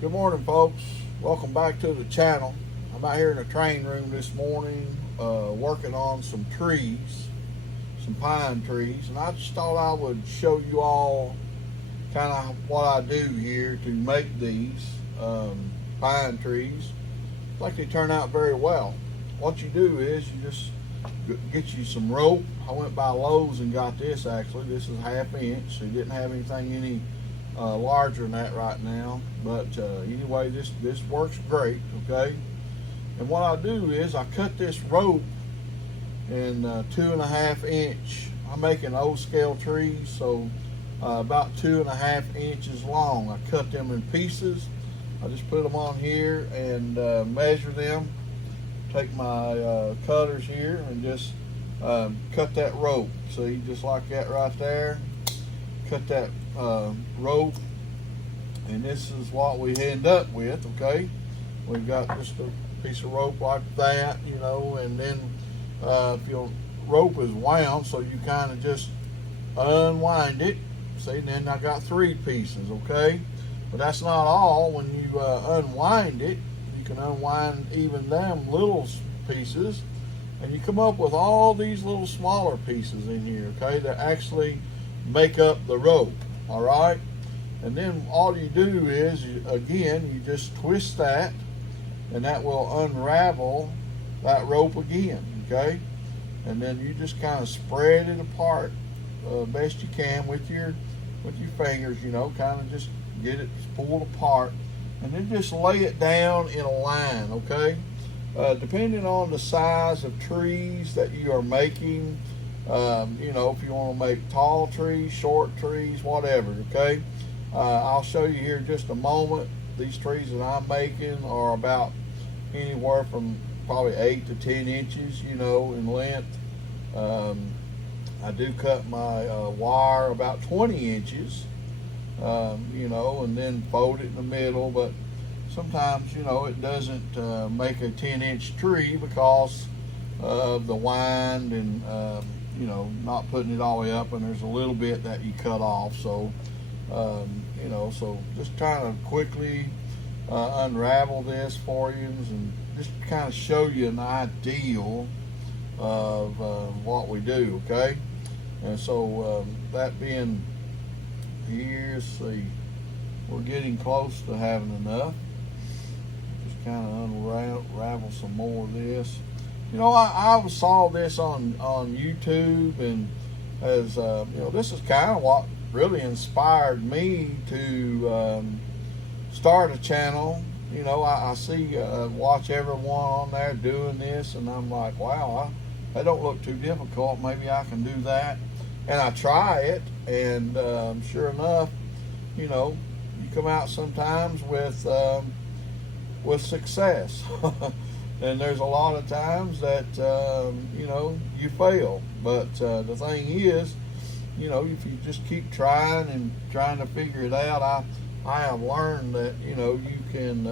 Good morning, folks. Welcome back to the channel. I'm out here in the train room this morning working on some trees, some pine trees, and I just thought I would show you all kind of what I do here to make these pine trees. I think they turn out very well. What you do is you just get you some rope. I went by Lowe's and got this. Actually, this is 1/2 inch. So you didn't have anything any larger than that right now, but anyway, this works great. Okay, and what I do is I cut this rope in 2.5 inch. I'm making old scale trees, so about 2.5 inches long. I cut them in pieces. I just put them on here and measure them. Take my cutters here and just cut that rope. See, just like that right there. Cut that rope, and this is what we end up with. Okay, we've got just a piece of rope like that, you know, and then if your rope is wound, so you kind of just unwind it. See, then I got 3 pieces. Okay, but that's not all. When you unwind it, you can unwind even them little pieces, and you come up with all these little smaller pieces in here. Okay, that actually make up the rope. All right, and then all you do is you just twist that, and that will unravel that rope again. Okay, and then you just kind of spread it apart best you can with your fingers, you know, kind of just get it pulled apart, and then just lay it down in a line. Okay, depending on the size of trees that you are making, you know, if you want to make tall trees, short trees, whatever. Okay, I'll show you here in just a moment. These trees that I'm making are about anywhere from probably 8 to 10 inches, you know, in length. I do cut my wire about 20 inches, you know, and then fold it in the middle. But sometimes, you know, it doesn't make a 10-inch tree because of the wind and you know, not putting it all the way up, and there's a little bit that you cut off. So you know, so just trying to quickly unravel this for you and just kind of show you an ideal of what we do. Okay, and so that being here, see, we're getting close to having enough. Just kind of unravel some more of this. You know, I saw this on YouTube, and as you know, this is kind of what really inspired me to start a channel. You know, I see watch everyone on there doing this, and I'm like, wow, that don't look too difficult. Maybe I can do that. And I try it, and sure enough, you know, you come out sometimes with success. And there's a lot of times that you know, you fail, but the thing is, you know, if you just keep trying and trying to figure it out, I have learned that, you know, you can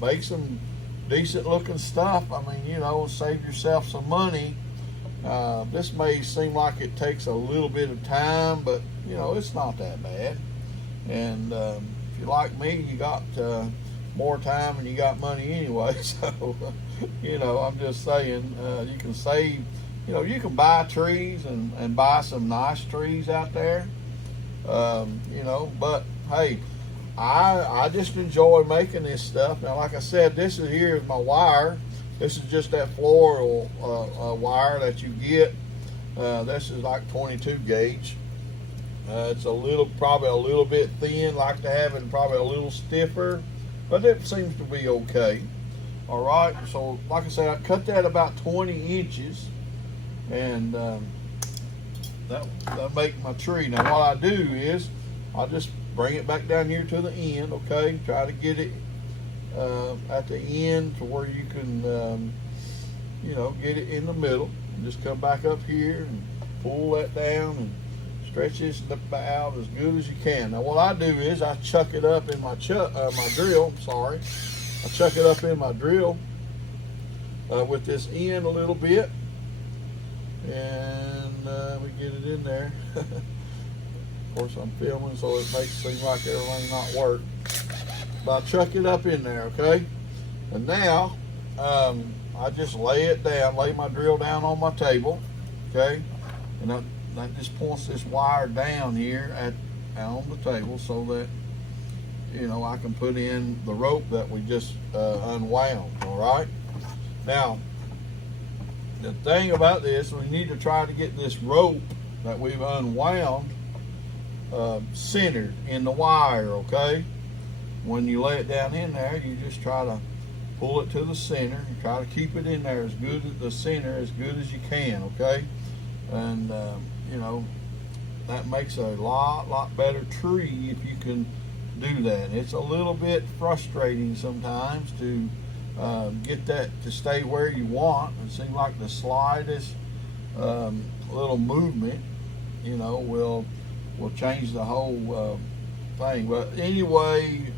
make some decent looking stuff. I mean, you know, save yourself some money. This may seem like it takes a little bit of time, but you know, it's not that bad. And if you're like me, you got more time and you got money anyway. So you know, I'm just saying, you can save, you know, you can buy trees and buy some nice trees out there, you know, but hey, I just enjoy making this stuff. Now, like I said, this is here is my wire. This is just that floral wire that you get. This is like 22 gauge. It's probably a little bit thin, like to have it probably a little stiffer, but it seems to be okay. All right, so like I said, I cut that about 20 inches, and that'll make my tree. Now what I do is I just bring it back down here to the end. Okay, try to get it at the end to where you can you know, get it in the middle, and just come back up here and pull that down and stretch this out as good as you can. Now what I do is I chuck it up in my drill. Sorry, I chuck it up in my drill with this end a little bit, and we get it in there. Of course, I'm filming, so it makes it seem like everything not work. I chuck it up in there, okay? And now I just lay it down, lay my drill down on my table, okay? And that just points this wire down here on the table so that, you know, I can put in the rope that we just unwound, all right? Now, the thing about this, we need to try to get this rope that we've unwound centered in the wire, okay? When you lay it down in there, you just try to pull it to the center and try to keep it in there as good as the center as good as you can, okay? And you know, that makes a lot better tree if you can do that. It's a little bit frustrating sometimes to get that to stay where you want. It seems like the slightest little movement, you know, will change the whole thing. But anyway,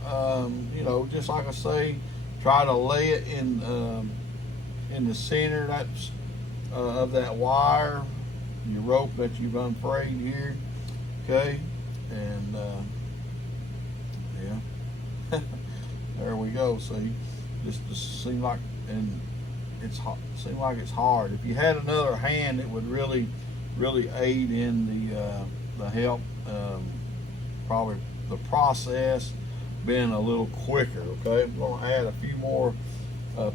you know, just like I say, try to lay it in the center that's of that wire, your rope that you've unfrayed here, okay? And yeah, there we go. See, just seem like, and seem like it's hard. If you had another hand, it would really aid in the help. Probably the process being a little quicker, okay? I'm going to add a few more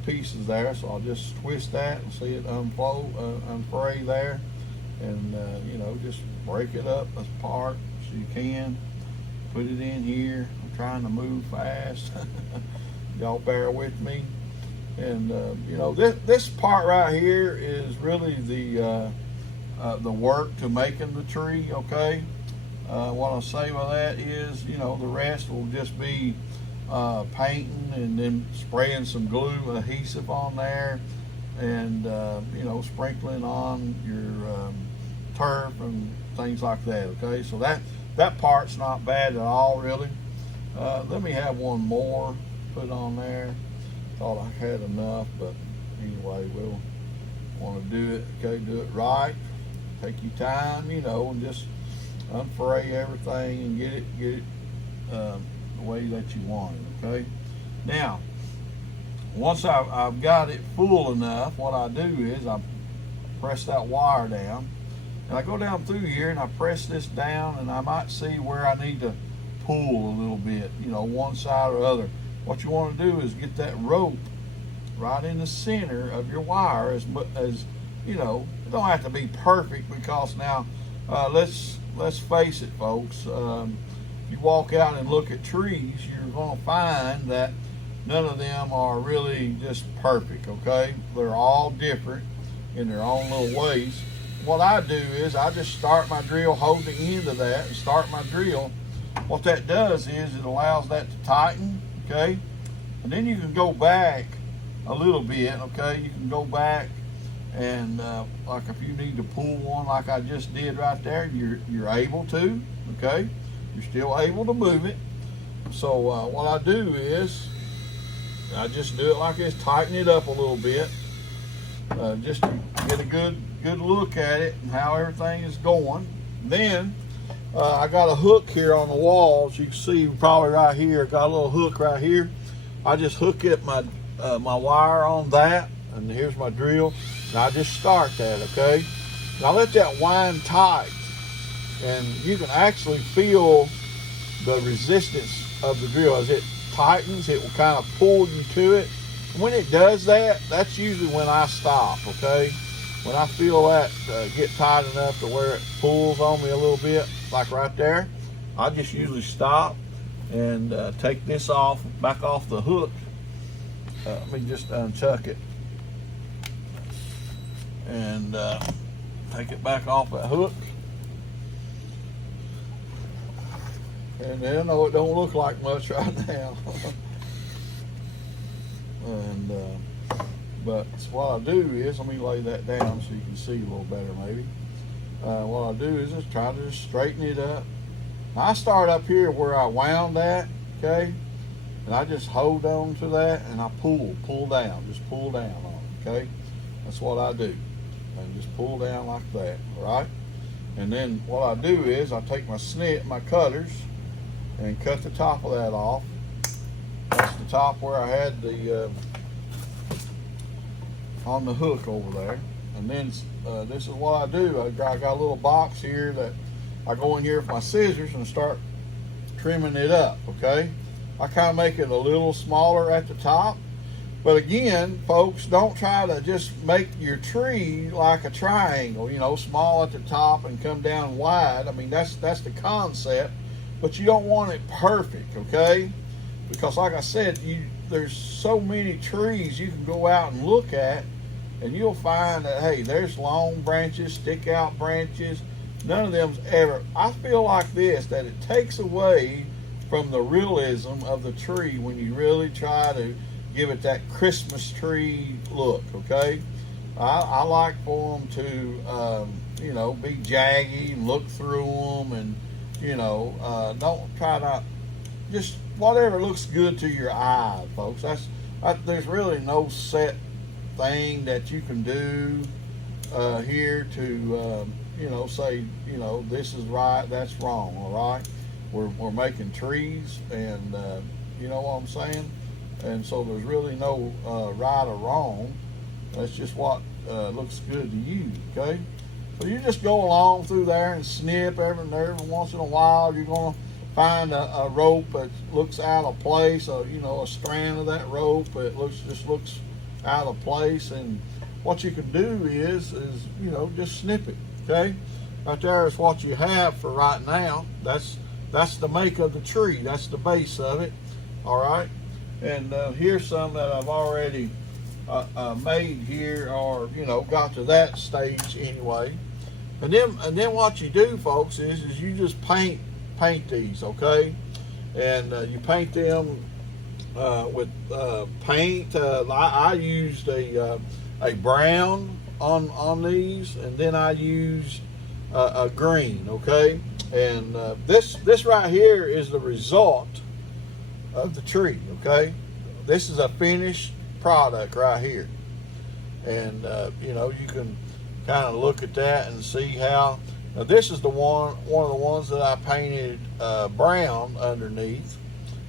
pieces there, so I'll just twist that and see it unfray there, and you know, just break it up apart so you can put it in here. I'm trying to move fast. Y'all bear with me. And you know, this part right here is really the work to making the tree, okay? What I'll say with that is, you know, the rest will just be painting and then spraying some glue adhesive on there, and you know, sprinkling on your turf and things like that, okay? So that part's not bad at all, really. Let me have one more put on there. Thought I had enough, but anyway, we'll want to do it, okay? Do it right. Take your time, you know, and just unfray everything and get it the way that you want it, okay? Now, once I've got it full enough, what I do is I press that wire down, and I go down through here and I press this down, and I might see where I need to pull a little bit, you know, one side or other. What you want to do is get that rope right in the center of your wire, as you know. It don't have to be perfect, because now let's face it, folks. If you walk out and look at trees, you're going to find that none of them are really just perfect, okay? They're all different in their own little ways. What I do is I just start my drill, hold the end of that, and start my drill. What that does is it allows that to tighten, okay? And then you can go back a little bit, okay? You can go back and like if you need to pull one like I just did right there, you're able to, okay? You're still able to move it. So what I do is I just do it like this, tighten it up a little bit, just to get a good look at it and how everything is going. Then I got a hook here on the wall, as you can see probably right here. Got a little hook right here. I just hook it my wire on that, and here's my drill, and I just start that, okay? Now let that wind tight, and you can actually feel the resistance of the drill. As it tightens, it will kind of pull you to it. When it does that, that's usually when I stop, okay? When I feel that get tight enough to where it pulls on me a little bit, like right there, I just usually stop and take this back off the hook. Let me just unchuck it and take it back off that hook. And then I know it don't look like much right now. And but what I do is, let me lay that down so you can see a little better maybe. What I do is just try to just straighten it up. Now I start up here where I wound that, okay? And I just hold on to that and I pull down, just pull down on it, okay? That's what I do. And just pull down like that, all right? And then what I do is I take my cutters and cut the top of that off. the top where I had the on the hook over there. And then this is what I do. I got a little box here that I go in here with my scissors and start trimming it up, okay? I kind of make it a little smaller at the top. But again, folks, don't try to just make your tree like a triangle, you know, small at the top and come down wide. I mean, that's the concept, but you don't want it perfect, okay? Because like I said, there's so many trees you can go out and look at, and you'll find that, hey, there's long branches, stick out branches. None of them's ever, I feel like this, that it takes away from the realism of the tree when you really try to give it that Christmas tree look, okay? I like for them to, you know, be jaggy and look through them, and, you know, don't try to, just whatever looks good to your eye, folks. There's really no set thing that you can do here to, you know, say, you know, this is right, that's wrong, all right? We're making trees, and you know what I'm saying? And so there's really no right or wrong. That's just what looks good to you, okay? So you just go along through there and snip every once in a while. You're going to find a rope that looks out of place, or, you know, a strand of that rope that just looks out of place. And what you can do is you know, just snip it, okay? Right there is what you have for right now. That's the make of the tree. That's the base of it, all right? And here's some that I've already made here, or, you know, got to that stage anyway. And then what you do, folks, is you just paint these, okay? And you paint them with paint. I used a brown on these, and then I used a green, okay? And this right here is the result of the tree, okay? This is a finished product right here. And you know, you can kind of look at that and see how, now this is one of the ones that I painted brown underneath,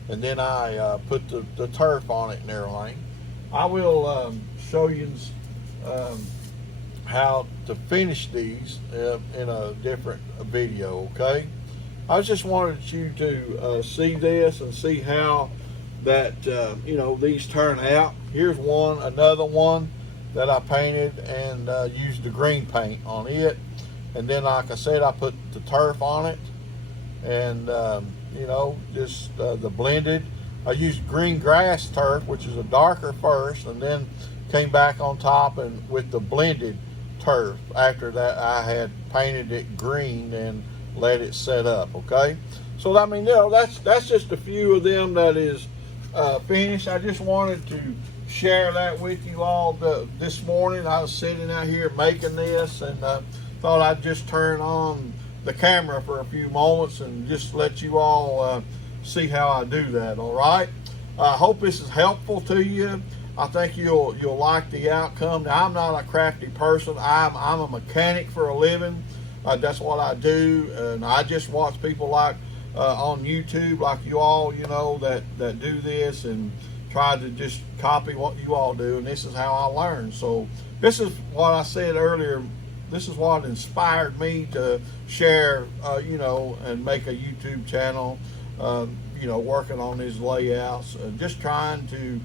and then I put the turf on it and everything. I will show you how to finish these in a different video, okay? I just wanted you to see this and see how that, you know, these turn out. Here's another one that I painted and used the green paint on it. And then, like I said, I put the turf on it, and, you know, just the blended. I used green grass turf, which is a darker first, and then came back on top and with the blended turf after that I had painted it green and let it set up, okay? So I mean, you know, that's just a few of them that is finished. I just wanted to share that with you all this morning. I was sitting out here making this, and thought I'd just turn on the camera for a few moments and just let you all see how I do that, all right? I hope this is helpful to you. I think you'll like the outcome. Now, I'm not a crafty person. I'm a mechanic for a living. That's what I do, and I just watch people like on YouTube, like you all, you know, that do this and try to just copy what you all do, and this is how I learn. So this is what I said earlier. This is what inspired me to share, you know, and make a YouTube channel, you know, working on these layouts, just trying to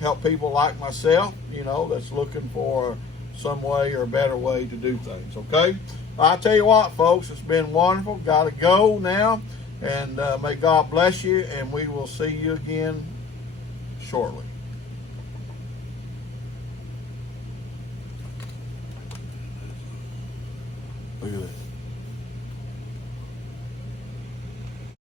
help people like myself, you know, that's looking for some way or a better way to do things, okay? I tell you what, folks, it's been wonderful. Got to go now, and may God bless you, and we will see you again shortly. Look at that.